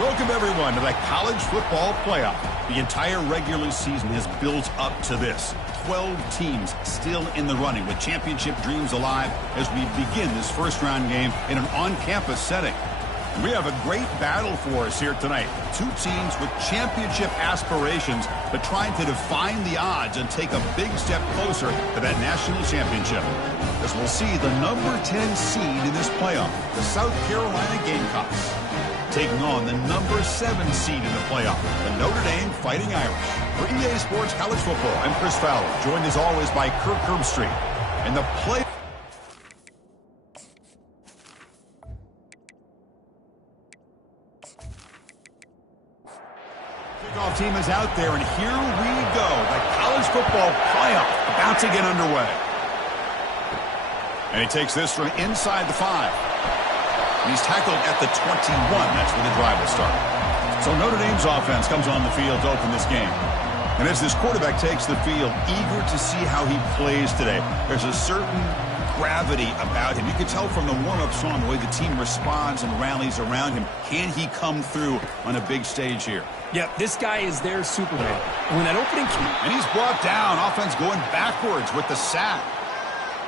Welcome, everyone, to the college football playoff. The entire regular season has built up to this. 12 teams still in the running with championship dreams alive as we begin this first-round game in an on-campus setting. We have a great battle for us here tonight. Two teams with championship aspirations, but trying to define the odds and take a big step closer to that national championship. As we'll see the number 10 seed in this playoff, the South Carolina Gamecocks, taking on the number 7 seed in the playoff, the Notre Dame Fighting Irish. For EA Sports College Football, I'm Chris Fowler, joined as always by Kirk Herbstreit. And the play... Kickoff team is out there, and here we go. The college football playoff about to get underway. And he takes this from inside the 5. And he's tackled at the 21. That's where the drive will start. So Notre Dame's offense comes on the field to open this game. And as this quarterback takes the field, eager to see how he plays today, there's a certain gravity about him. You can tell from the warm-up song the way the team responds and rallies around him. Can he come through on a big stage here? Yeah, this guy is their Superman. And when that opening came... And he's brought down. Offense going backwards with the sack.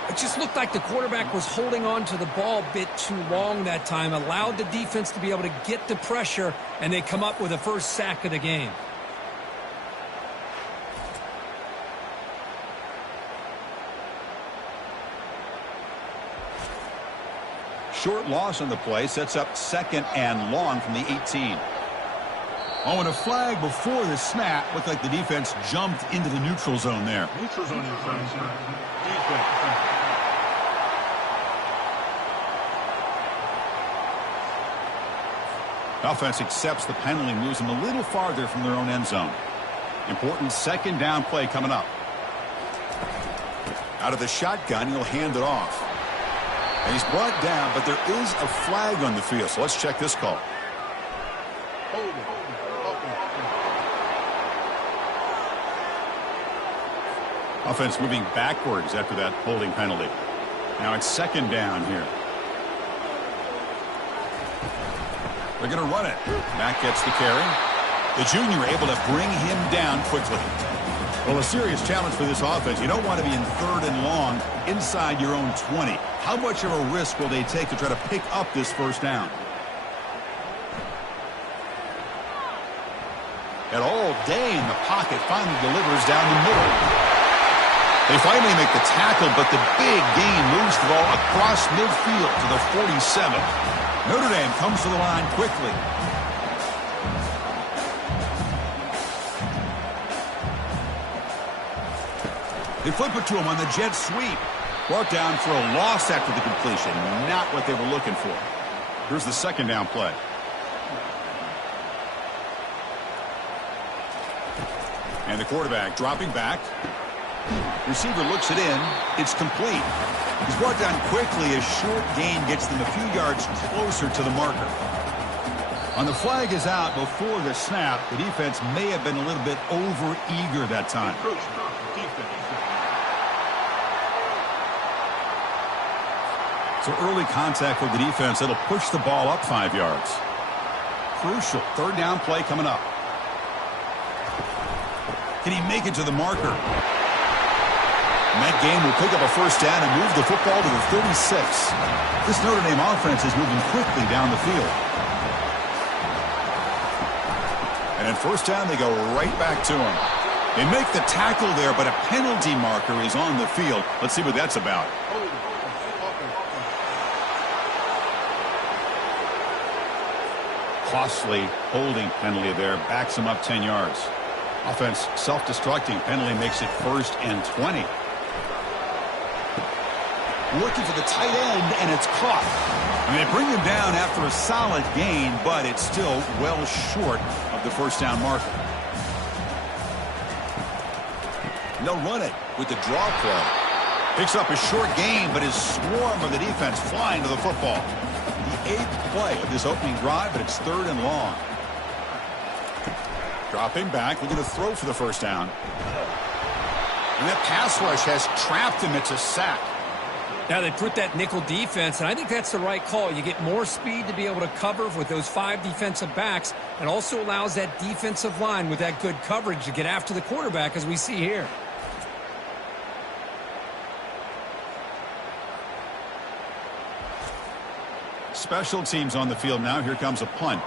It just looked like the quarterback was holding on to the ball a bit too long that time, allowed the defense to be able to get the pressure, and they come up with the first sack of the game. Short loss on the play sets up second and long from the 18. Oh, and a flag before the snap. Looked like the defense jumped into the neutral zone there. Neutral zone infraction. Defense. Offense accepts the penalty, moves them a little farther from their own end zone. Important second down play coming up. Out of the shotgun, he'll hand it off. And he's brought down, but there is a flag on the field, so let's check this call. Offense moving backwards after that holding penalty. Now it's second down here. They're going to run it. Mack gets the carry. The junior able to bring him down quickly. Well, a serious challenge for this offense. You don't want to be in third and long inside your own 20. How much of a risk will they take to try to pick up this first down? And all day in the pocket finally delivers down the middle. They finally make the tackle, but the big gain moves the ball across midfield to the 47. Notre Dame comes to the line quickly. They flip it to him on the jet sweep. Brought down for a loss after the completion. Not what they were looking for. Here's the second down play. And the quarterback dropping back. Receiver looks it in. It's complete. He's brought down quickly. A short gain gets them a few yards closer to the marker. On the flag is out before the snap. The defense may have been a little bit over-eager that time. So early contact with the defense. It'll push the ball up 5 yards. Crucial third down play coming up. Can he make it to the marker? And that game will pick up a first down and move the football to the 36. This Notre Dame offense is moving quickly down the field. And at first down, they go right back to him. They make the tackle there, but a penalty marker is on the field. Let's see what that's about. Costly holding penalty there. Backs him up 10 yards. Offense self-destructing. Penalty makes it 1st and 20. Looking for the tight end, and it's caught. And they bring him down after a solid gain, but it's still well short of the first down marker. And they'll run it with the draw play. Picks up a short gain, but his swarm of the defense flying to the football. The 8th play of this opening drive, but it's 3rd and long. Dropping back, looking to throw for the first down. And that pass rush has trapped him. It's a sack. Now they put that nickel defense, and I think that's the right call. You get more speed to be able to cover with those 5 defensive backs, and also allows that defensive line with that good coverage to get after the quarterback, as we see here. Special teams on the field now. Here comes a punt.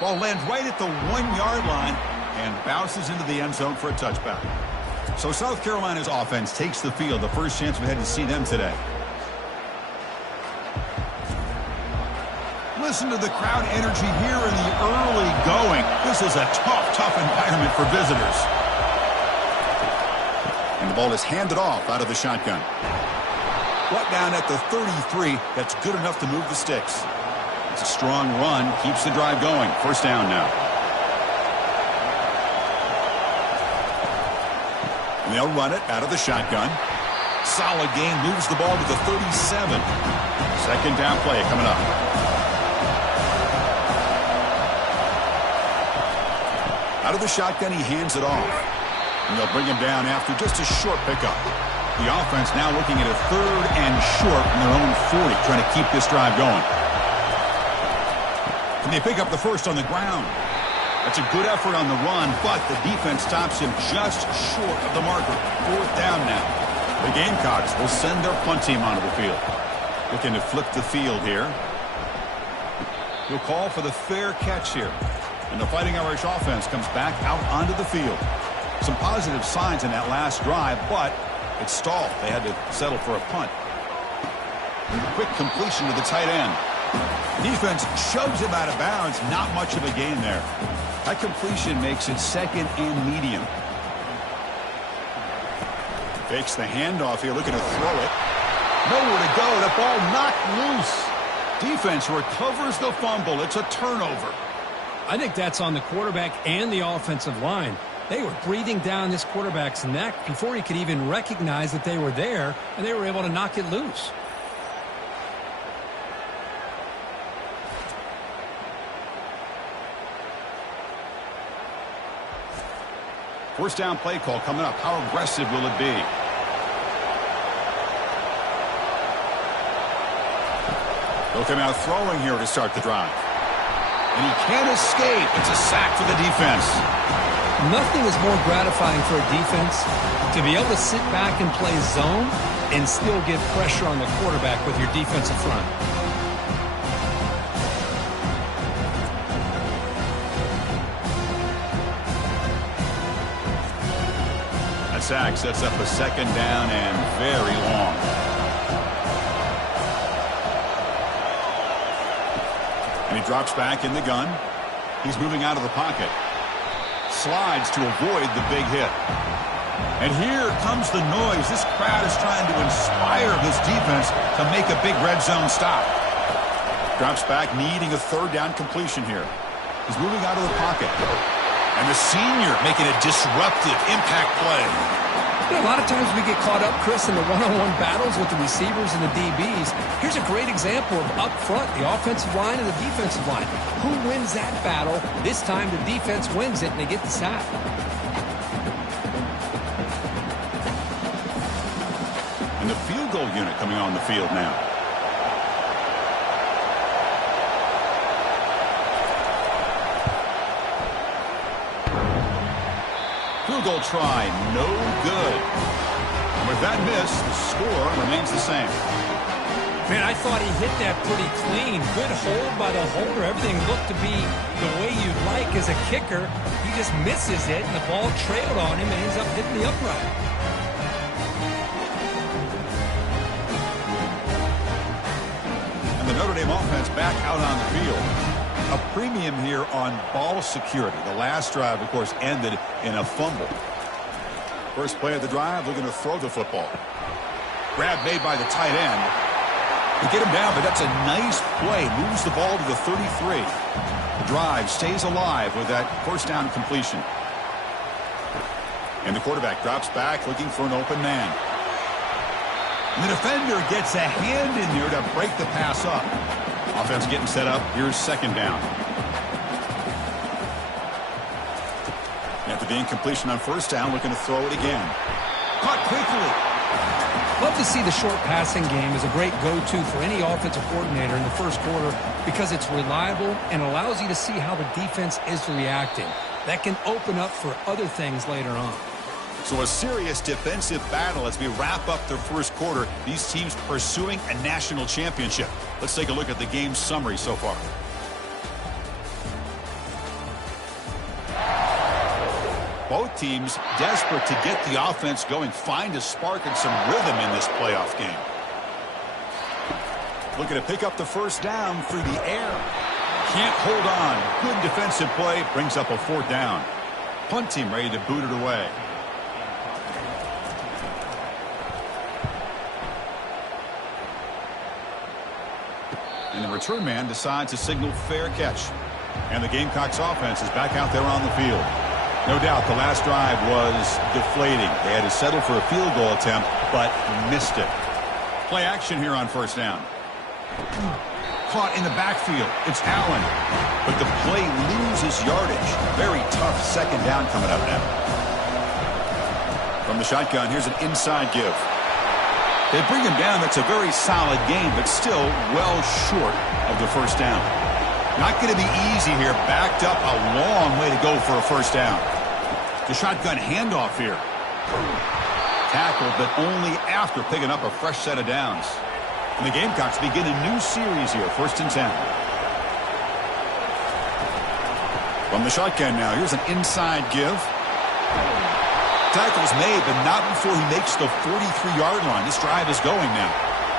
Ball lands right at the 1-yard line and bounces into the end zone for a touchback. So South Carolina's offense takes the field. The first chance we had to see them today. Listen to the crowd energy here in the early going. This is a tough environment for visitors. And the ball is handed off out of the shotgun. Brought down at the 33. That's good enough to move the sticks. It's a strong run. Keeps the drive going. First down now. And they'll run it out of the shotgun. Solid gain. Moves the ball to the 37. Second down play coming up. Out of the shotgun, he hands it off. And they'll bring him down after just a short pickup. The offense now looking at a 3rd and short from their own 40, trying to keep this drive going. And they pick up the first on the ground. That's a good effort on the run, but the defense stops him just short of the marker. 4th down now. The Gamecocks will send their punt team onto the field. Looking to flip the field here. He'll call for the fair catch here. And the Fighting Irish offense comes back out onto the field. Some positive signs in that last drive, but it stalled. They had to settle for a punt. And a quick completion to the tight end. Defense shoves him out of bounds. Not much of a gain there. That completion makes it 2nd and medium. Fakes the handoff here, looking to throw it. Nowhere to go. The ball knocked loose. Defense recovers the fumble. It's a turnover. I think that's on the quarterback and the offensive line. They were breathing down this quarterback's neck before he could even recognize that they were there, and they were able to knock it loose. First down play call coming up. How aggressive will it be? They'll come out throwing here to start the drive. And he can't escape. It's a sack for the defense. Nothing is more gratifying for a defense to be able to sit back and play zone and still get pressure on the quarterback with your defensive front. That sack sets up a 2nd down and very long. And he drops back in the gun. He's moving out of the pocket. Slides to avoid the big hit. And here comes the noise. This crowd is trying to inspire this defense to make a big red zone stop. Drops back, needing a 3rd down completion here. He's moving out of the pocket. And the senior making a disruptive impact play. You know, a lot of times we get caught up, Chris, in the one-on-one battles with the receivers and the DBs. Here's a great example of up front, the offensive line and the defensive line. Who wins that battle? This time the defense wins it, and they get the sack. And the field goal unit coming on the field now. Field goal try, no good. And with that miss, the score remains the same. Man, I thought he hit that pretty clean. Good hold by the holder. Everything looked to be the way you'd like as a kicker. He just misses it, and the ball trailed on him and ends up hitting the upright. And the Notre Dame offense back out on the field. A premium here on ball security. The last drive, of course, ended in a fumble. First play of the drive, looking to throw the football. Grab made by the tight end. They get him down, but that's a nice play. Moves the ball to the 33. The drive stays alive with that first down completion. And the quarterback drops back, looking for an open man. And the defender gets a hand in there to break the pass up. Offense getting set up. Here's 2nd down. The incompletion on first down, looking to throw it again. Caught quickly. Love to see the short passing game as a great go-to for any offensive coordinator in the first quarter because it's reliable and allows you to see how the defense is reacting. That can open up for other things later on. So a serious defensive battle as we wrap up the first quarter. These teams pursuing a national championship. Let's take a look at the game summary so far. Both teams desperate to get the offense going, find a spark and some rhythm in this playoff game. Looking to pick up the first down through the air. Can't hold on. Good defensive play. Brings up a fourth down. Punt team ready to boot it away. And the return man decides to signal fair catch. And the Gamecocks offense is back out there on the field. No doubt the last drive was deflating. They had to settle for a field goal attempt, but missed it. Play action here on first down. Caught in the backfield. It's Allen. But the play loses yardage. Very tough second down coming up now. From the shotgun, here's an inside give. They bring him down. That's a very solid game, but still well short of the first down. Not going to be easy here. Backed up a long way to go for a first down. The shotgun handoff here. Tackled, but only after picking up a fresh set of downs. And the Gamecocks begin a new series here. 1st and 10. From the shotgun now. Here's an inside give. Tackle's made, but not before he makes the 43-yard line. This drive is going now.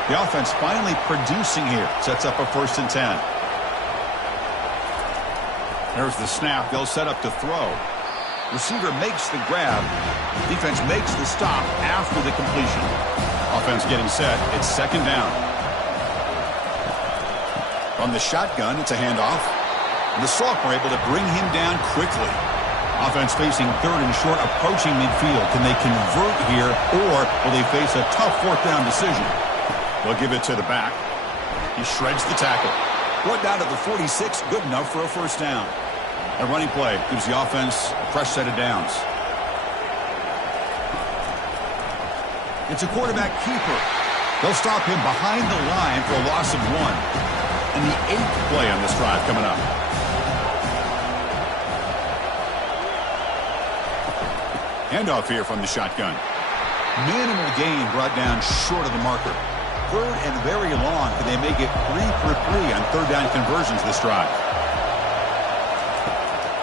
The offense finally producing here. Sets up a 1st and 10. There's the snap. They'll set up to throw. Receiver makes the grab. Defense makes the stop after the completion. Offense getting set. It's second down. From the shotgun, it's a handoff. And the sophomore able to bring him down quickly. Offense facing 3rd and short, approaching midfield. Can they convert here, or will they face a tough 4th down decision? They'll give it to the back. He shreds the tackle. Brought down to the 46, good enough for a first down. A running play gives the offense a fresh set of downs. It's a quarterback keeper. They'll stop him behind the line for a loss of 1. And the 8th play on this drive coming up. Handoff here from the shotgun. Minimal gain brought down short of the marker. 3rd and very long. Can they make it 3 for 3 on 3rd down conversions this drive?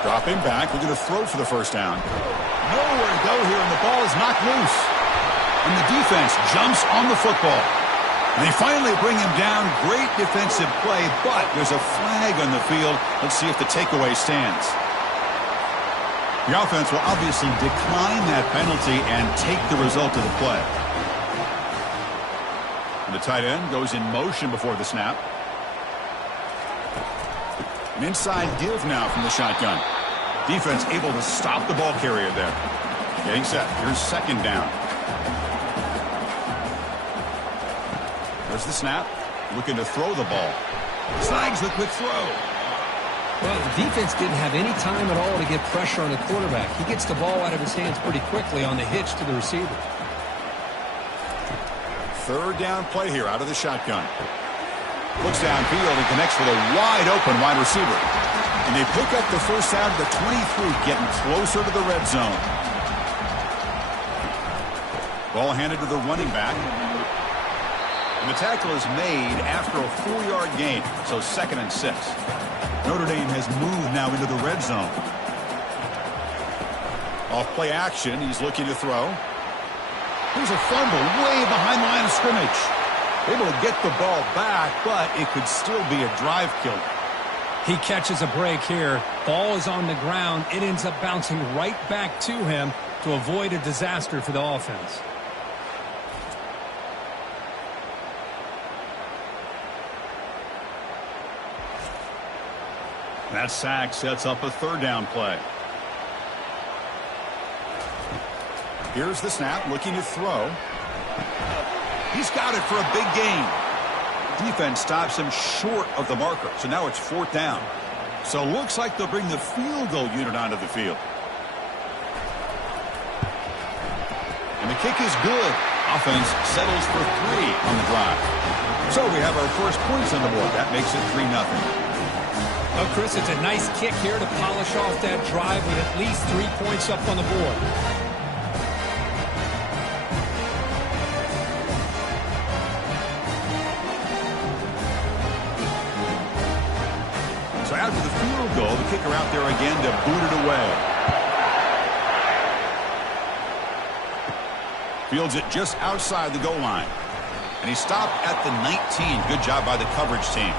Dropping back. We're going to throw for the first down. Nowhere to go here, and the ball is knocked loose. And the defense jumps on the football. And they finally bring him down. Great defensive play, but there's a flag on the field. Let's see if the takeaway stands. The offense will obviously decline that penalty and take the result of the play. The tight end goes in motion before the snap. An inside give now from the shotgun. Defense able to stop the ball carrier there. Getting set. Here's second down. There's the snap. Looking to throw the ball. Snags the quick throw. Well, the defense didn't have any time at all to get pressure on the quarterback. He gets the ball out of his hands pretty quickly on the hitch to the receiver. 3rd down play here out of the shotgun. Looks downfield and connects with a wide-open wide receiver. And they pick up the first down to the 23, getting closer to the red zone. Ball handed to the running back. And the tackle is made after a 4-yard gain, so 2nd and 6. Notre Dame has moved now into the red zone. Off play action, he's looking to throw. Here's a fumble way behind the line of scrimmage. Able to get the ball back, but it could still be a drive killer. He catches a break here. Ball is on the ground. It ends up bouncing right back to him to avoid a disaster for the offense. That sack sets up a 3rd down play. Here's the snap, looking to throw. He's got it for a big gain. Defense stops him short of the marker, so now it's 4th down. So looks like they'll bring the field goal unit onto the field. kick is good. Offense settles for 3 on the drive. So we have our first points on the board. That makes it 3-0. Well, Chris, it's a nice kick here to polish off that drive with at least 3 points up on the board. So after the field goal, the kicker out there again to boot it away. Fields it just outside the goal line. And he stopped at the 19. Good job by the coverage team.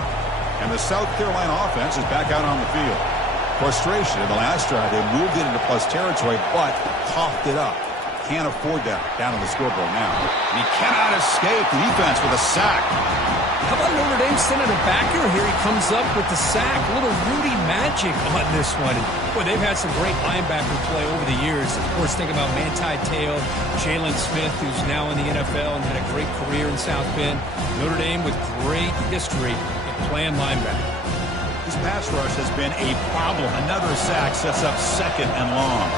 And the South Carolina offense is back out on the field. Frustration in the last drive. They moved it into plus territory, but coughed it up. Can't afford that down on the scoreboard now. And he cannot escape the defense with a sack. How about Notre Dame sending a backer? Here he comes up with the sack. A little Rudy magic on this one. And, boy, they've had some great linebacker play over the years. Of course, think about Manti Te'o, Jalen Smith, who's now in the NFL and had a great career in South Bend. Notre Dame with great history in playing linebacker. This pass rush has been a problem. Another sack sets up 2nd and long.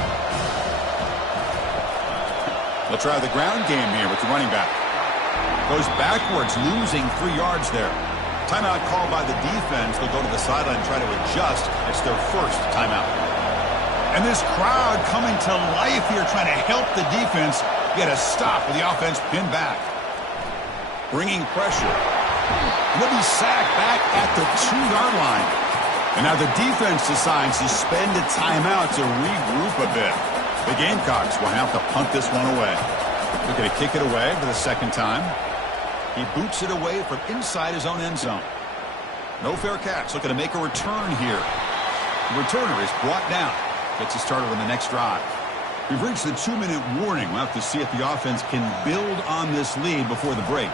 They'll try the ground game here with the running back. Goes backwards, losing 3 yards there. Timeout called by the defense. They'll go to the sideline and try to adjust. It's their first timeout. And this crowd coming to life here, trying to help the defense get a stop with the offense pinned back. Bringing pressure. And they'll be sacked back at the 2-yard line. And now the defense decides to spend a timeout to regroup a bit. The Gamecocks will have to punt this one away. Looking to kick it away for the 2nd time. He boots it away from inside his own end zone. No fair catch. Looking to make a return here. The returner is brought down. Gets us started on the next drive. We've reached the 2-minute warning. We'll have to see if the offense can build on this lead before the break.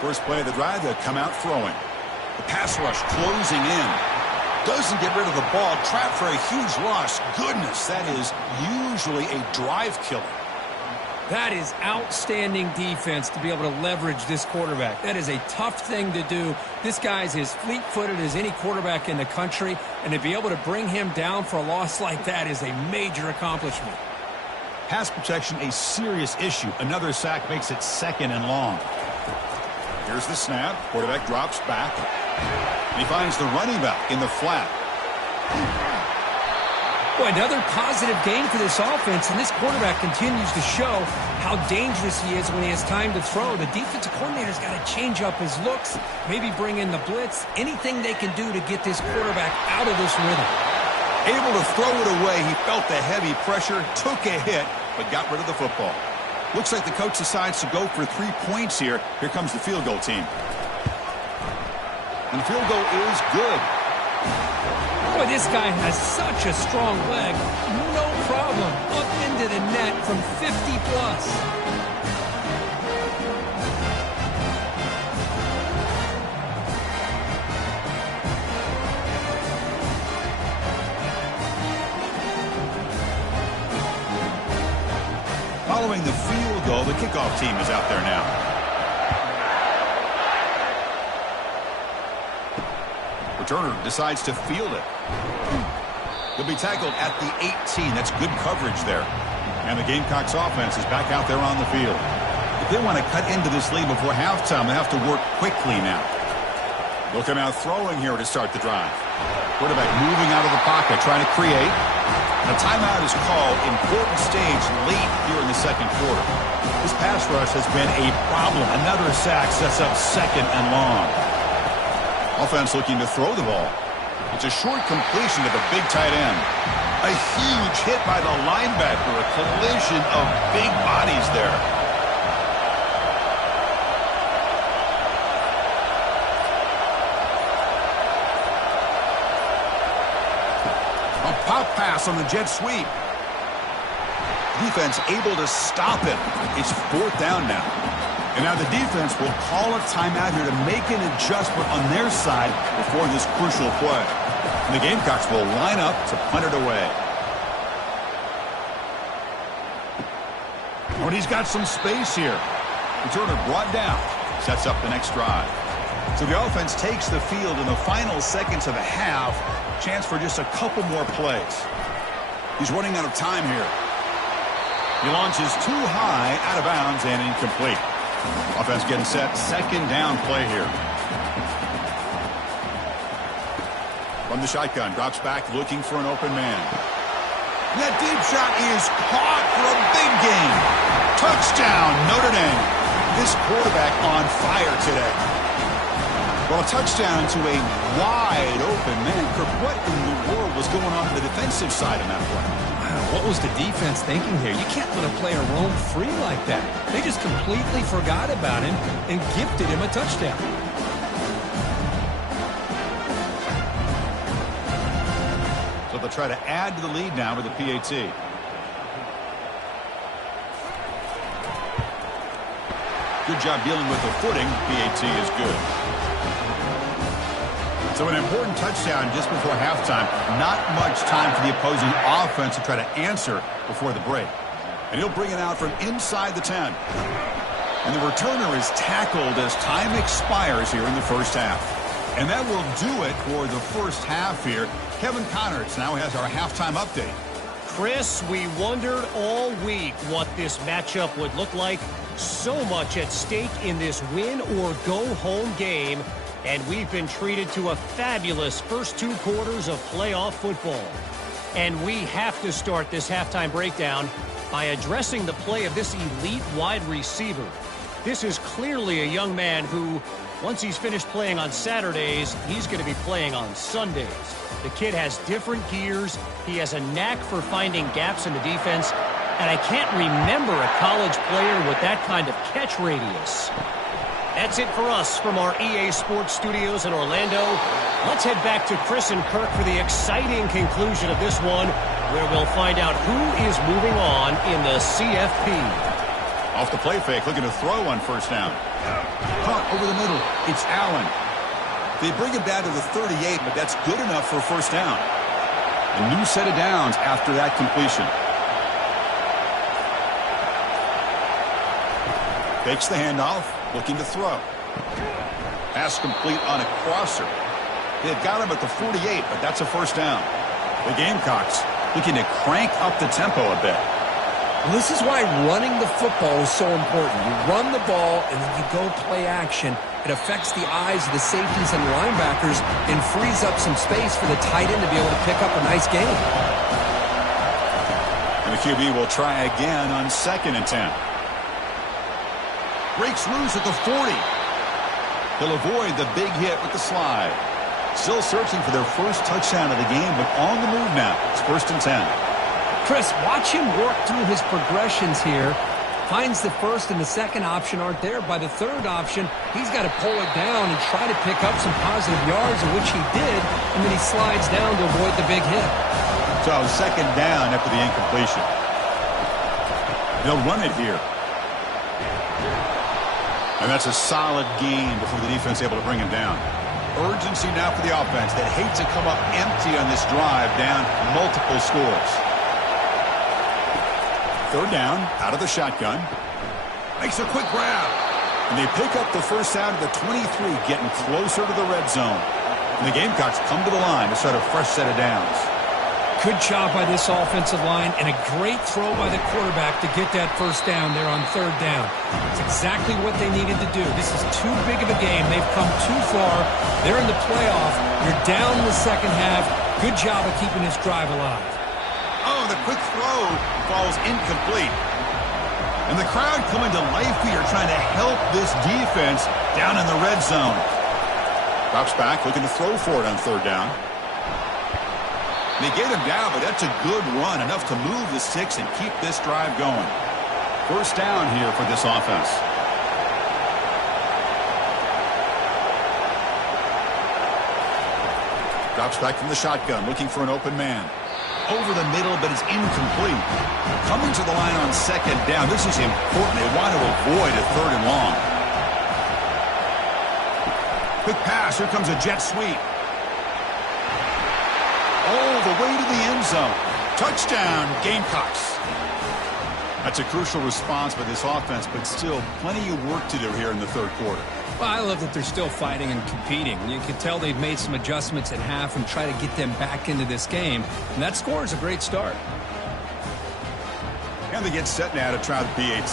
First play of the drive, they'll come out throwing. The pass rush closing in. Doesn't get rid of the ball. Trapped for a huge loss. Goodness, that is usually a drive killer. That is outstanding defense to be able to leverage this quarterback. That is a tough thing to do. This guy's as fleet-footed as any quarterback in the country, and to be able to bring him down for a loss like that is a major accomplishment. Pass protection, a serious issue. Another sack makes it 2nd and long. Here's the snap. Quarterback drops back. He finds the running back in the flat. Boy, another positive game for this offense, and this quarterback continues to show how dangerous he is when he has time to throw. The defensive coordinator's got to change up his looks, maybe bring in the blitz, anything they can do to get this quarterback out of this rhythm. Able to throw it away. He felt the heavy pressure, took a hit, but got rid of the football. Looks like the coach decides to go for 3 points here. Here comes the field goal team. And the field goal is good. Boy, this guy has such a strong leg. No problem. Up into the net from 50+. Following the field goal, the kickoff team is out there now. Returner decides to field it. He'll be tackled at the 18. That's good coverage there. And the Gamecocks offense is back out there on the field. If they want to cut into this lead before halftime, they have to work quickly now. They'll come out throwing here to start the drive. Quarterback moving out of the pocket, trying to create. A timeout is called. Important stage late here in the 2nd quarter. This pass rush has been a problem. Another sack sets up 2nd and long. Offense looking to throw the ball. It's a short completion to the big tight end. A huge hit by the linebacker. A collision of big bodies there. A pop pass on the jet sweep. Defense able to stop it. It's 4th down now. And now the defense will call a timeout here to make an adjustment on their side before this crucial play. And the Gamecocks will line up to punt it away. Oh, and he's got some space here. Returner brought down. Sets up the next drive. So the offense takes the field in the final seconds of the half. Chance for just a couple more plays. He's running out of time here. He launches too high, out of bounds, and incomplete. Offense getting set. Second down play here. From the shotgun, drops back, looking for an open man. That deep shot is caught for a big gain. Touchdown, Notre Dame. This quarterback on fire today. Well, a touchdown to a wide open man. Kirk, what in the world was going on the defensive side of that play? Wow, what was the defense thinking here? You can't let a player roam free like that. They just completely forgot about him and gifted him a touchdown. So they'll try to add to the lead now with the PAT. Good job dealing with the footing. PAT is good. So an important touchdown just before halftime. Not much time for the opposing offense to try to answer before the break. And he'll bring it out from inside the 10. And the returner is tackled as time expires here in the first half. And that will do it for the first half here. Kevin Connerts now has our halftime update. Chris, we wondered all week what this matchup would look like. So much at stake in this win-or-go-home game. And we've been treated to a fabulous first 2 quarters of playoff football. And we have to start this halftime breakdown by addressing the play of this elite wide receiver. This is clearly a young man who, once he's finished playing on Saturdays, he's going to be playing on Sundays. The kid has different gears. He has a knack for finding gaps in the defense. And I can't remember a college player with that kind of catch radius. That's it for us from our EA Sports Studios in Orlando. Let's head back to Chris and Kirk for the exciting conclusion of this one, where we'll find out who is moving on in the CFP. Off the play fake, looking to throw on first down. Caught over the middle. It's Allen. They bring him down to the 38, but that's good enough for a first down. A new set of downs after that completion. Fakes the handoff, looking to throw. Pass complete on a crosser. They had got him at the 48, but that's a first down. The Gamecocks looking to crank up the tempo a bit. Well, this is why running the football is so important. You run the ball, and then you go play action. It affects the eyes of the safeties and linebackers and frees up some space for the tight end to be able to pick up a nice gain. And the QB will try again on 2nd and 10. Breaks loose at the 40. He'll avoid the big hit with the slide. Still searching for their first touchdown of the game, but on the move now. It's 1st and 10. Chris, watch him work through his progressions here. Finds the first and the second option aren't there. By the third option, he's got to pull it down and try to pick up some positive yards, of which he did, and then he slides down to avoid the big hit. So 2nd down after the incompletion. They'll run it here. And that's a solid gain before the defense is able to bring him down. Urgency now for the offense that hates to come up empty on this drive, down multiple scores. 3rd down, out of the shotgun. Makes a quick grab. And they pick up the first down to the 23, getting closer to the red zone. And the Gamecocks come to the line to start a fresh set of downs. Good job by this offensive line and a great throw by the quarterback to get that first down there on 3rd down. It's exactly what they needed to do. This is too big of a game. They've come too far. They're in the playoff. You're down in the second half. Good job of keeping this drive alive. Oh, the quick throw falls incomplete. And the crowd coming to life here trying to help this defense down in the red zone. Drops back, looking to throw for it on 3rd down. They get him down, but that's a good run, enough to move the sticks and keep this drive going. First down here for this offense. Drops back from the shotgun, looking for an open man. Over the middle, but it's incomplete. Coming to the line on 2nd down. This is important. They want to avoid a 3rd and long. Quick pass. Here comes a jet sweep. All the way to the end zone. Touchdown, Gamecocks. That's a crucial response by this offense, but still plenty of work to do here in the 3rd quarter. Well, I love that they're still fighting and competing. You can tell they've made some adjustments at half and try to get them back into this game. And that score is a great start. And they get set now to try the PAT.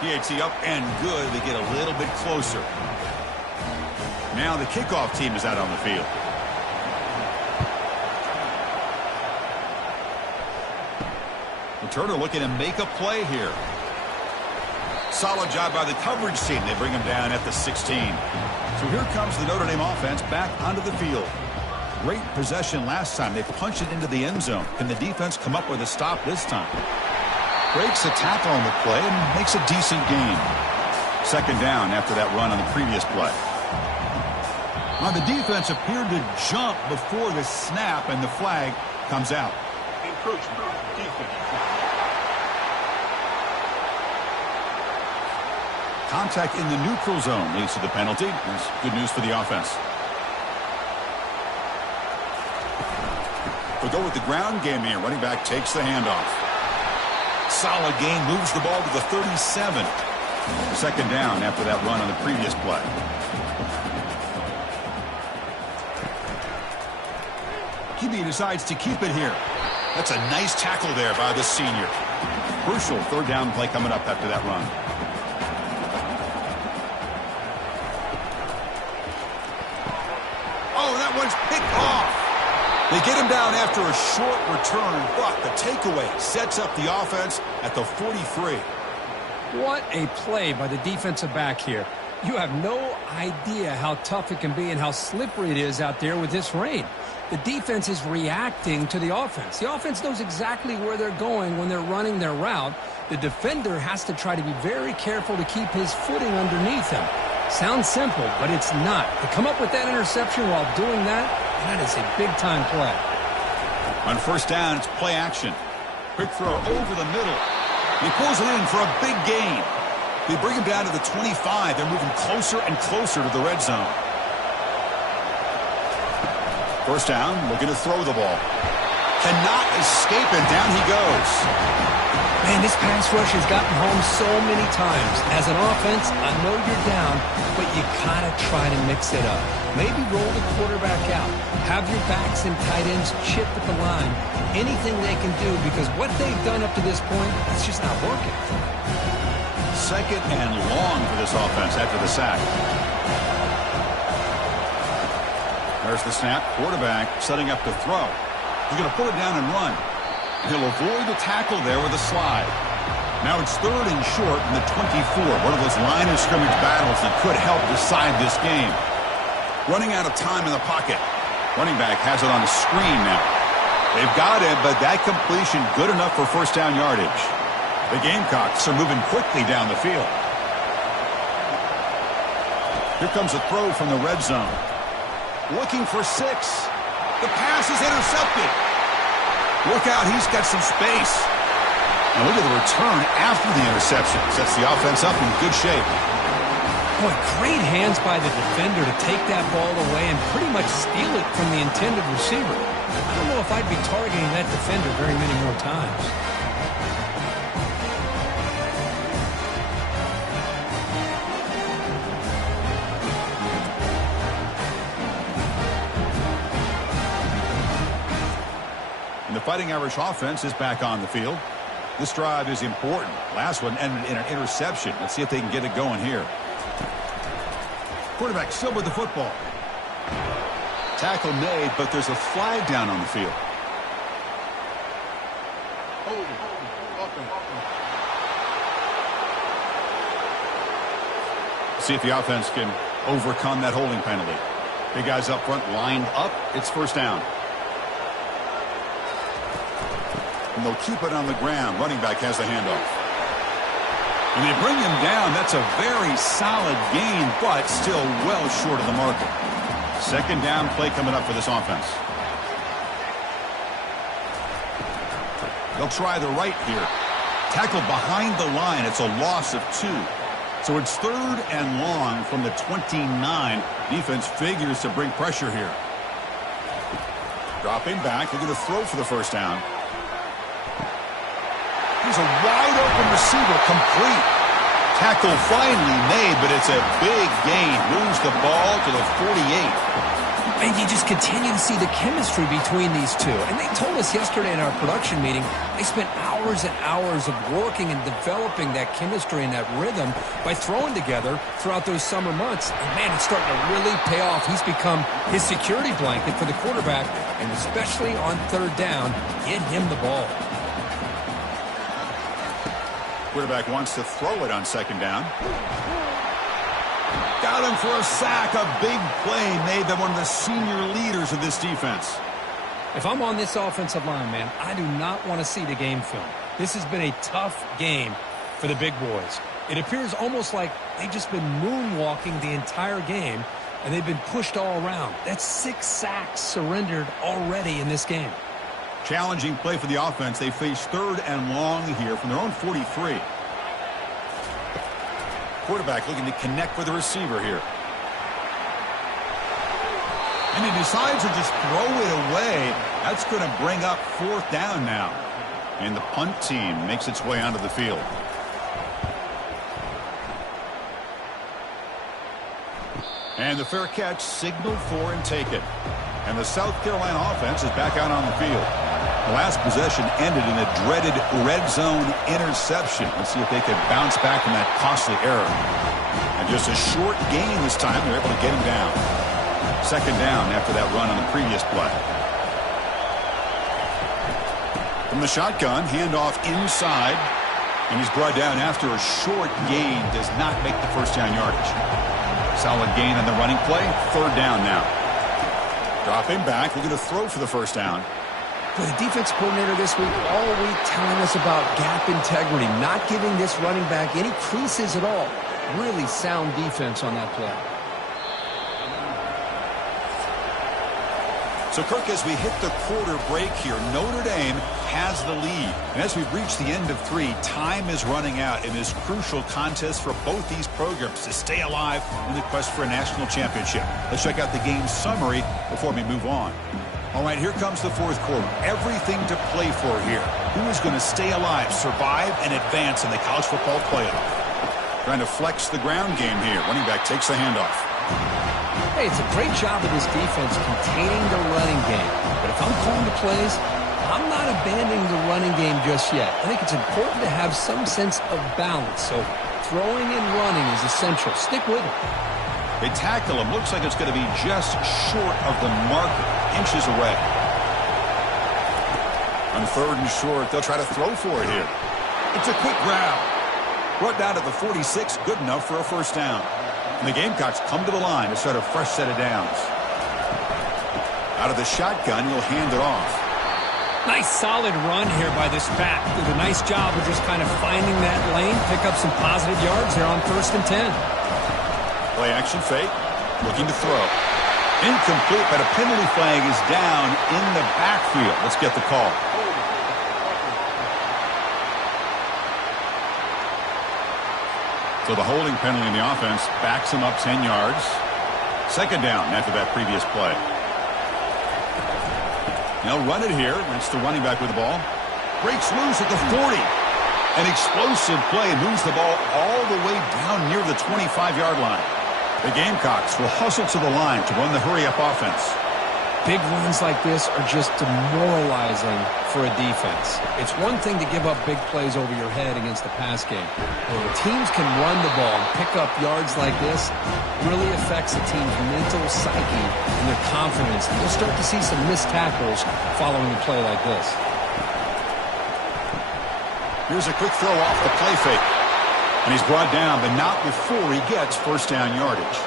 PAT up and good. They get a little bit closer. Now the kickoff team is out on the field. Turner looking to make a play here. Solid job by the coverage team. They bring him down at the 16. So here comes the Notre Dame offense back onto the field. Great possession last time. They punched it into the end zone. Can the defense come up with a stop this time? Breaks a tackle on the play and makes a decent gain. Second down after that run on the previous play. Now the defense appeared to jump before the snap, and the flag comes out. Encroachment. Defense. Contact in the neutral zone leads to the penalty. That's good news for the offense. We'll go with the ground game here. Running back takes the handoff. Solid gain, moves the ball to the 37. Second down after that run on the previous play. QB decides to keep it here. That's a nice tackle there by the senior. Crucial third down play coming up after that run. Oh, that one's picked off. They get him down after a short return, but the takeaway sets up the offense at the 43. What a play by the defensive back here. You have no idea how tough it can be and how slippery it is out there with this rain. The defense is reacting to the offense. The offense knows exactly where they're going when they're running their route. The defender has to try to be very careful to keep his footing underneath him. Sounds simple, but it's not. To come up with that interception while doing that, that is a big-time play. On first down, it's play action. Quick throw over the middle. He pulls it in for a big gain. They bring him down to the 25. They're moving closer and closer to the red zone. First down, looking to throw the ball. Cannot escape, and down he goes. Man, this pass rush has gotten home so many times. As an offense, I know you're down, but you gotta try to mix it up. Maybe roll the quarterback out. Have your backs and tight ends chip at the line. Anything they can do, because what they've done up to this point, it's just not working. Second and long for this offense after the sack. There's the snap. Quarterback setting up to throw. He's going to pull it down and run. He'll avoid the tackle there with a slide. Now it's third and short in the 24. One of those line of scrimmage battles that could help decide this game. Running out of time in the pocket. Running back has it on the screen now. They've got it, but that completion good enough for first down yardage. The Gamecocks are moving quickly down the field. Here comes a throw from the red zone. Looking for 6. The pass is intercepted. Look out, he's got some space. And look at the return after the interception. Sets the offense up in good shape. Boy, great hands by the defender to take that ball away and pretty much steal it from the intended receiver. I don't know if I'd be targeting that defender very many more times. The Fighting Irish offense is back on the field. This drive is important. Last one ended in an interception. Let's see if they can get it going here. Quarterback still with the football. Tackle made, but there's a flag down on the field. See if the offense can overcome that holding penalty. Big guys up front lined up. It's first down. And they'll keep it on the ground. Running back has the handoff. And they bring him down. That's a very solid gain, but still well short of the marker. Second down play coming up for this offense. They'll try the right here. Tackle behind the line. It's a loss of 2. So it's third and long from the 29. Defense figures to bring pressure here. Dropping back. They're going to throw for the first down. He's a wide-open receiver, complete. Tackle finally made, but it's a big gain. Moves the ball to the 48. And you just continue to see the chemistry between these two. And they told us yesterday in our production meeting, they spent hours and hours of working and developing that chemistry and that rhythm by throwing together throughout those summer months. And, man, it's starting to really pay off. He's become his security blanket for the quarterback, and especially on third down, get him the ball. Quarterback wants to throw it on second down. Got him for a sack. A big play made by one of the senior leaders of this defense. If I'm on this offensive line, man, I do not want to see the game film. This has been a tough game for the big boys. It appears almost like they've just been moonwalking the entire game, and they've been pushed all around. That's 6 sacks surrendered already in this game. Challenging play for the offense. They face third and long here from their own 43. Quarterback looking to connect with the receiver here. And he decides to just throw it away. That's going to bring up fourth down now. And the punt team makes its way onto the field. And the fair catch signaled for and taken. And the South Carolina offense is back out on the field. The last possession ended in a dreaded red zone interception. Let's see if they can bounce back from that costly error. And just a short gain this time. They're able to get him down. Second down after that run on the previous play. From the shotgun, handoff inside. And he's brought down after a short gain. Does not make the first down yardage. Solid gain on the running play. Third down now. Drop him back. Looking to throw for the first down. For the defense coordinator this week, all week telling us about gap integrity, not giving this running back any creases at all. Really sound defense on that play. So, Kirk, as we hit the quarter break here, Notre Dame has the lead. And as we've reached the end of 3, time is running out in this crucial contest for both these programs to stay alive in the quest for a national championship. Let's check out the game summary before we move on. All right, here comes the fourth quarter. Everything to play for here. Who is going to stay alive, survive, and advance in the college football playoff? Trying to flex the ground game here. Running back takes the handoff. Hey, it's a great job of this defense containing the running game. But if I'm calling the plays, I'm not abandoning the running game just yet. I think it's important to have some sense of balance. So throwing and running is essential. Stick with it. They tackle him. Looks like it's going to be just short of the marker. Inches away. On third and short, they'll try to throw for it here. It's a quick grab. Brought down to the 46. Good enough for a first down. And the Gamecocks come to the line to start a fresh set of downs. Out of the shotgun, he'll hand it off. Nice solid run here by this back. Did a nice job of just kind of finding that lane, pick up some positive yards here on 1st and 10. Play action fake. Looking to throw. Incomplete, but a penalty flag is down in the backfield. Let's get the call. So the holding penalty in the offense backs him up 10 yards. Second down after that previous play. They'll run it here. It's the running back with the ball. Breaks loose at the 40. An explosive play and moves the ball all the way down near the 25-yard line. The Gamecocks will hustle to the line to run the hurry-up offense. Big runs like this are just demoralizing for a defense. It's one thing to give up big plays over your head against the pass game. When teams can run the ball and pick up yards like this, it really affects a team's mental psyche and their confidence. You'll start to see some missed tackles following a play like this. Here's a quick throw off the play fake. And he's brought down, but not before he gets first down yardage.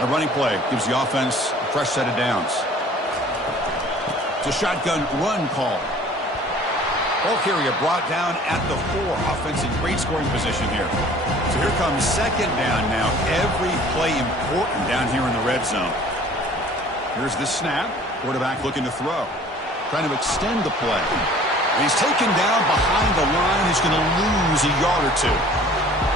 A running play gives the offense a fresh set of downs. It's a shotgun run call. Ball carrier brought down at the 4. Offense in great scoring position here. So here comes second down now. Every play important down here in the red zone. Here's the snap. Quarterback looking to throw. Trying to extend the play. And he's taken down behind the line. He's going to lose a yard or two.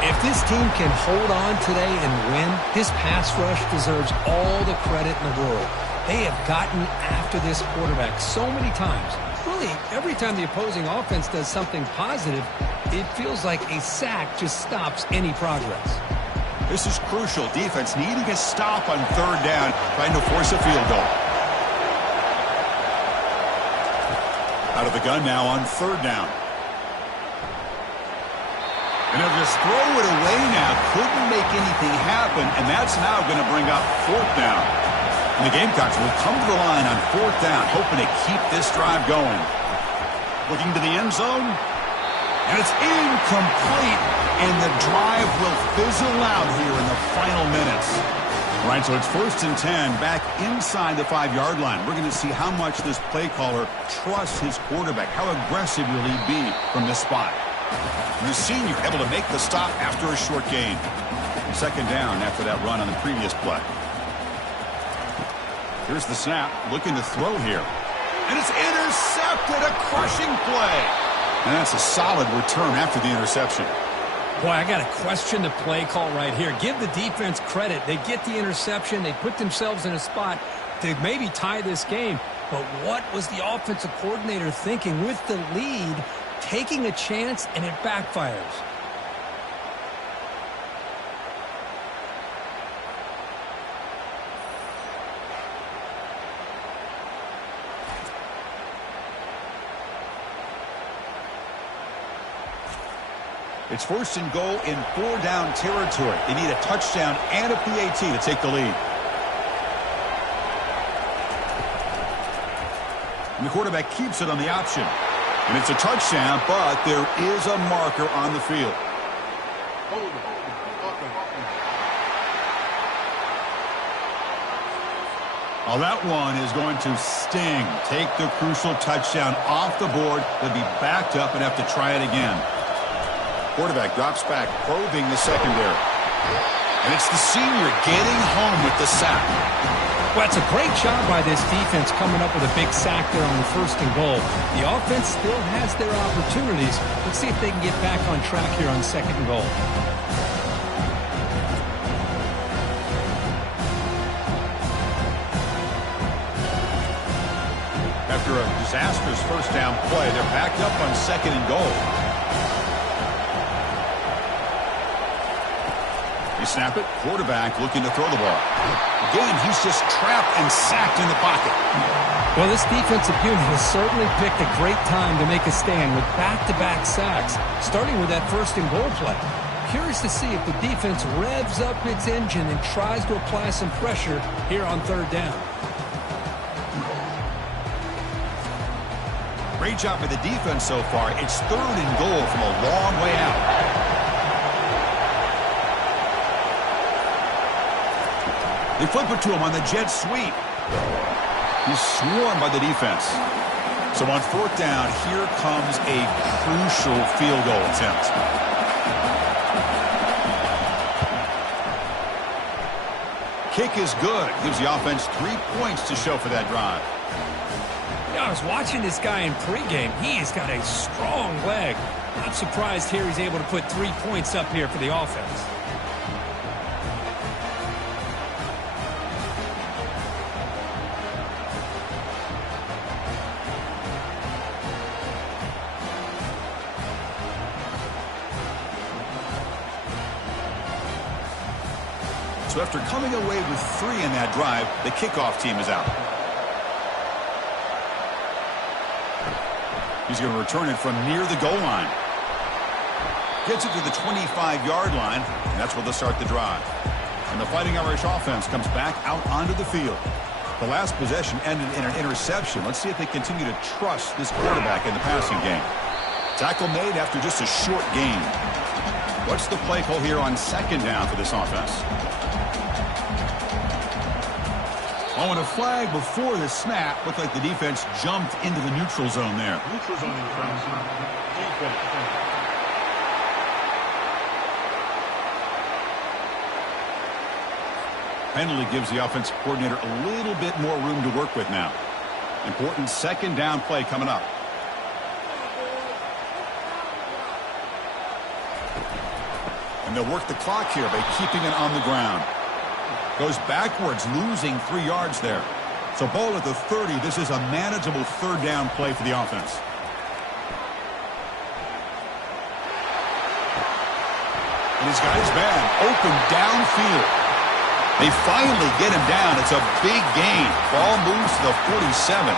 If this team can hold on today and win, this pass rush deserves all the credit in the world. They have gotten after this quarterback so many times. Really, every time the opposing offense does something positive, it feels like a sack just stops any progress. This is crucial. Defense needing a stop on third down, trying to force a field goal. Out of the gun now on third down. And they'll just throw it away now. Couldn't make anything happen, and that's now going to bring up fourth down. And the Gamecocks will come to the line on fourth down, hoping to keep this drive going. Looking to the end zone, and it's incomplete, and the drive will fizzle out here in the final minutes. Right, so it's 1st and 10, back inside the 5-yard line. We're going to see how much this play caller trusts his quarterback. How aggressive will he be from this spot? And the senior able to make the stop after a short gain. Second down after that run on the previous play. Here's the snap, looking to throw here. And it's intercepted, a crushing play. And that's a solid return after the interception. Boy, I got to question the play call right here. Give the defense credit. They get the interception. They put themselves in a spot to maybe tie this game. But what was the offensive coordinator thinking with the lead, taking a chance, and it backfires? It's 1st and goal in 4-down territory. They need a touchdown and a PAT to take the lead. And the quarterback keeps it on the option. And it's a touchdown, but there is a marker on the field. Well, that one is going to sting. Take the crucial touchdown off the board. They'll be backed up and have to try it again. Quarterback drops back, probing the secondary. And it's the senior getting home with the sack. Well, it's a great job by this defense coming up with a big sack there on the 1st and goal. The offense still has their opportunities. Let's see if they can get back on track here on 2nd and goal. After a disastrous 1st down play, they're backed up on 2nd and goal. They snap it. Quarterback looking to throw the ball. Again, he's just trapped and sacked in the pocket. Well, this defensive unit has certainly picked a great time to make a stand with back-to-back sacks, starting with that 1st and goal play. Curious to see if the defense revs up its engine and tries to apply some pressure here on 3rd down. Great job by the defense so far. It's 3rd and goal from a long way out. They flip it to him on the jet sweep. He's swarmed by the defense. So on 4th down, here comes a crucial field goal attempt. Kick is good. Gives the offense 3 points to show for that drive. I was watching this guy in pregame. He has got a strong leg. Not surprised here he's able to put 3 points up here for the offense. So after coming away with 3 in that drive, the kickoff team is out. He's going to return it from near the goal line. Gets it to the 25-yard line, and that's where they'll start the drive. And the Fighting Irish offense comes back out onto the field. The last possession ended in an interception. Let's see if they continue to trust this quarterback in the passing game. Tackle made after just a short gain. What's the play call here on 2nd down for this offense? Oh, and a flag before the snap. Looked like the defense jumped into the neutral zone there. Neutral zone infraction. Defense. Penalty gives the offensive coordinator a little bit more room to work with now. Important 2nd down play coming up. And they'll work the clock here by keeping it on the ground. Goes backwards, losing 3 yards there. So ball at the 30. This is a manageable 3rd down play for the offense. And he's got his man open downfield. They finally get him down. It's a big gain. Ball moves to the 47.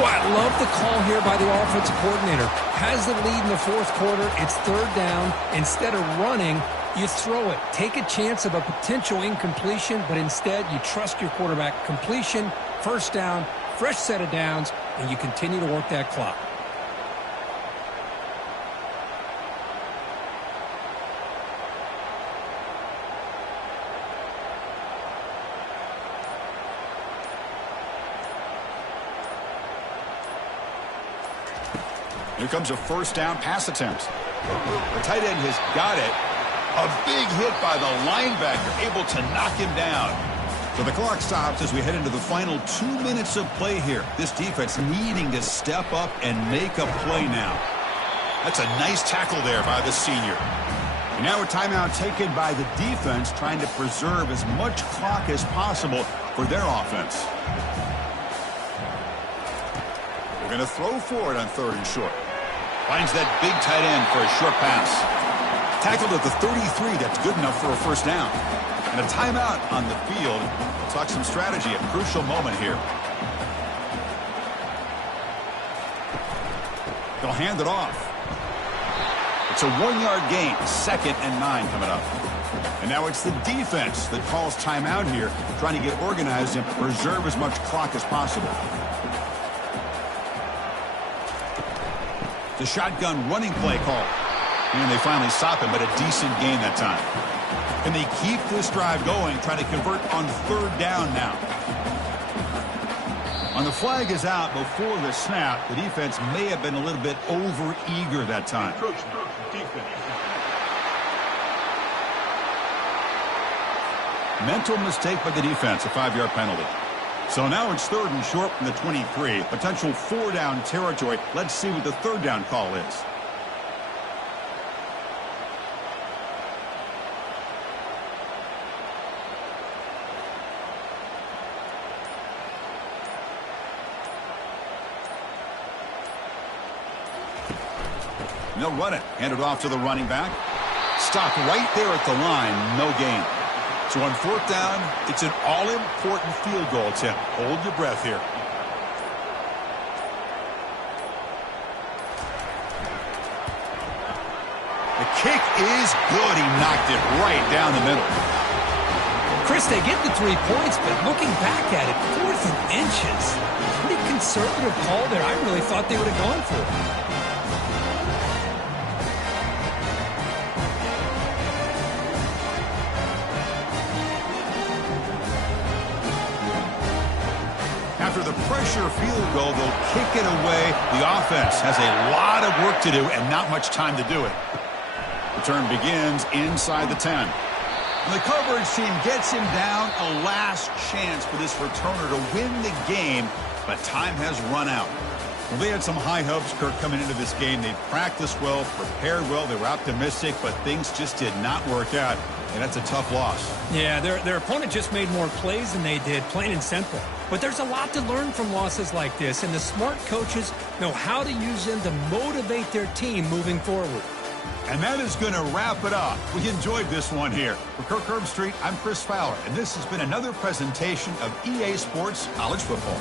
Well, I love the call here by the offensive coordinator. Has the lead in the fourth quarter. It's third down. Instead of running, you throw it. Take a chance of a potential incompletion, but instead you trust your quarterback. Completion, first down, fresh set of downs, and you continue to work that clock. Here comes a first down pass attempt. The tight end has got it. A big hit by the linebacker, able to knock him down. So the clock stops as we head into the final 2 minutes of play here. This defense needing to step up and make a play now. That's a nice tackle there by the senior. And now a timeout taken by the defense, trying to preserve as much clock as possible for their offense. We're going to throw for it on 3rd and short. Finds that big tight end for a short pass. Tackled at the 33. That's good enough for a first down. And a timeout on the field. Talk some strategy. A crucial moment here. They'll hand it off. It's a 1-yard gain. 2nd and 9 coming up. And now it's the defense that calls timeout here, trying to get organized and preserve as much clock as possible. The shotgun running play call. And they finally stop him, but a decent gain that time. And they keep this drive going, trying to convert on 3rd down now. On the flag is out before the snap. The defense may have been a little bit over-eager that time. Mental mistake by the defense, a 5-yard penalty. So now it's 3rd and short from the 23. Potential 4-down territory. Let's see what the 3rd down call is. And they'll run it. Hand it off to the running back. Stopped right there at the line. No gain. So on 4th down, it's an all-important field goal attempt. Hold your breath here. The kick is good. He knocked it right down the middle. Chris, they get the 3 points, but looking back at it, 4th and inches. Pretty conservative call there. I really thought they would have gone for it. After the pressure field goal, they'll kick it away. The offense has a lot of work to do and not much time to do it. Return begins inside the 10. And the coverage team gets him down. A last chance for this returner to win the game, but time has run out. Well, they had some high hopes, Kirk, coming into this game. They practiced well, prepared well, they were optimistic, but things just did not work out. And that's a tough loss. Yeah, their opponent just made more plays than they did, plain and simple. But there's a lot to learn from losses like this, and the smart coaches know how to use them to motivate their team moving forward. And that is going to wrap it up. We enjoyed this one here. For Kirk Herbstreit, I'm Chris Fowler, and this has been another presentation of EA Sports College Football.